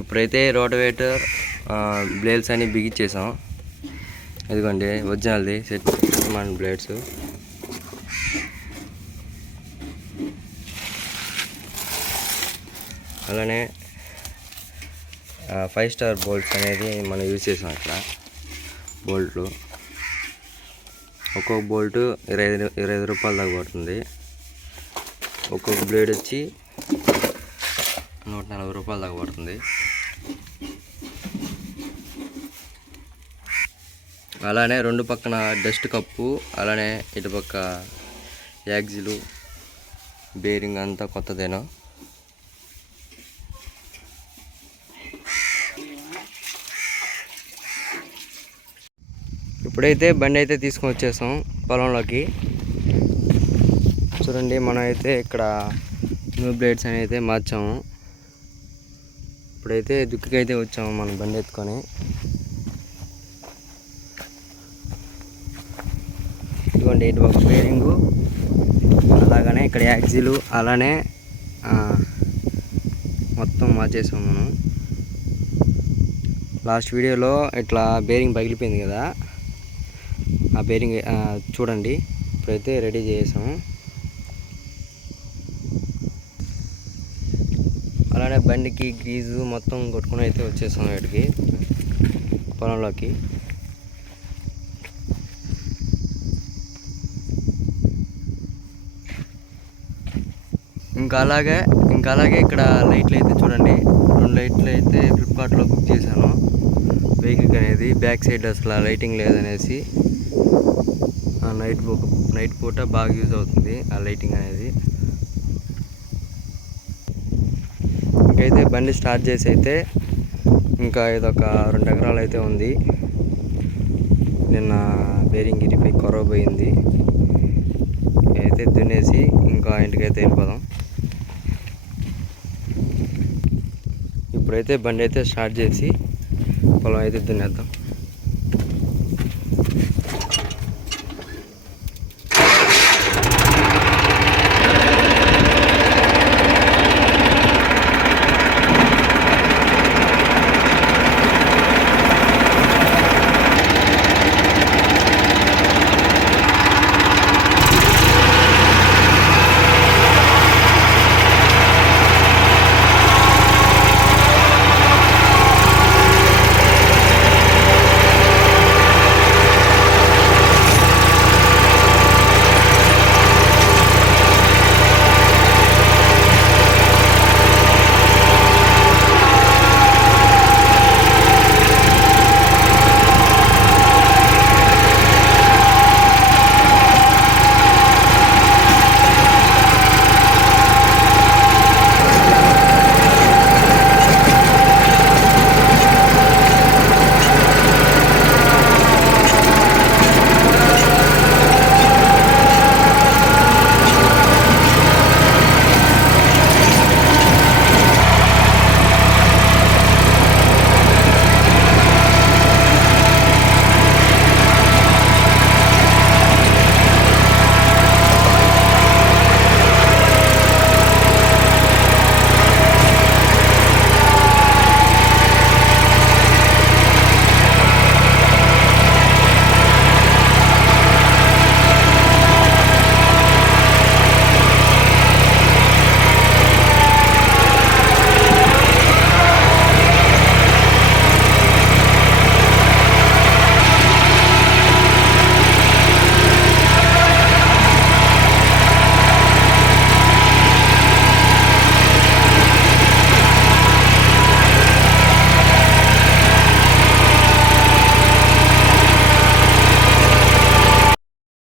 ఇప్పుడైతే rotavator blades అన్ని బిగించేసాం. ఇదిగోండి ఒరిజినల్ది సెట్ బ్లేడ్స్. అలానే 5 స్టార్ బోల్ట్స్ అనేది మనం యూజ్ చేసాం. ఇక్కడ బోల్ట్లు ఒక్కొక్క బోల్ట్ 25 రూపాయల దాకా పడుతుంది. ఒక్కొక్క బ్లేడ్ వచ్చి 140 రూపాయల దాకా పడుతుంది. అలానే రెండు పక్కన డస్ట్ కప్పు, అలానే ఇటుపక్క యాక్సిలు బేరింగ్ అంతా కొత్తదేనా. ఇప్పుడైతే బండి అయితే తీసుకొని వచ్చేసాం పొలంలోకి. చూడండి, మనం అయితే ఇక్కడ న్యూ బ్లేడ్స్ అని అయితే మార్చాము. ఇప్పుడైతే దుక్కికైతే వచ్చాము మనం బండి ఎత్తుకొని. ఇదిగోండి ఇటు ఒక బేరింగు, అలాగనే ఇక్కడ యాక్సిలు, అలానే మొత్తం మార్చేసాము మనం. లాస్ట్ వీడియోలో ఇట్లా బేరింగ్ పగిలిపోయింది కదా, ఆ బేరింగ్ చూడండి. ఇప్పుడైతే రెడీ చేసాము. అలానే బండికి గ్రీజు మొత్తం కొట్టుకుని అయితే వచ్చేసాం వీటికి పొలంలోకి. ఇంకా అలాగే ఇక్కడ లైట్లు అయితే చూడండి, 2 లైట్లు అయితే ఫ్లిప్కార్ట్లో బుక్ చేశాను వెహికల్కి అనేది. బ్యాక్ సైడ్ అసలు లైటింగ్ లేదనేసి నైట్ పూట బాగా యూజ్ అవుతుంది ఆ లైటింగ్ అనేది. ఇంకైతే బండి స్టార్ట్ చేసి అయితే ఇంకా ఇదొక 2 ఎకరాలు అయితే ఉంది. నిన్న బేరింగ్ ఇరిపోయి ఖరాబ్ అయింది. అయితే దున్నేసి ఇంకా ఇంటికైతే వెళ్ళిపోదాం. ఇప్పుడైతే బండి అయితే స్టార్ట్ చేసి పొలం అయితే దున్నేద్దాం.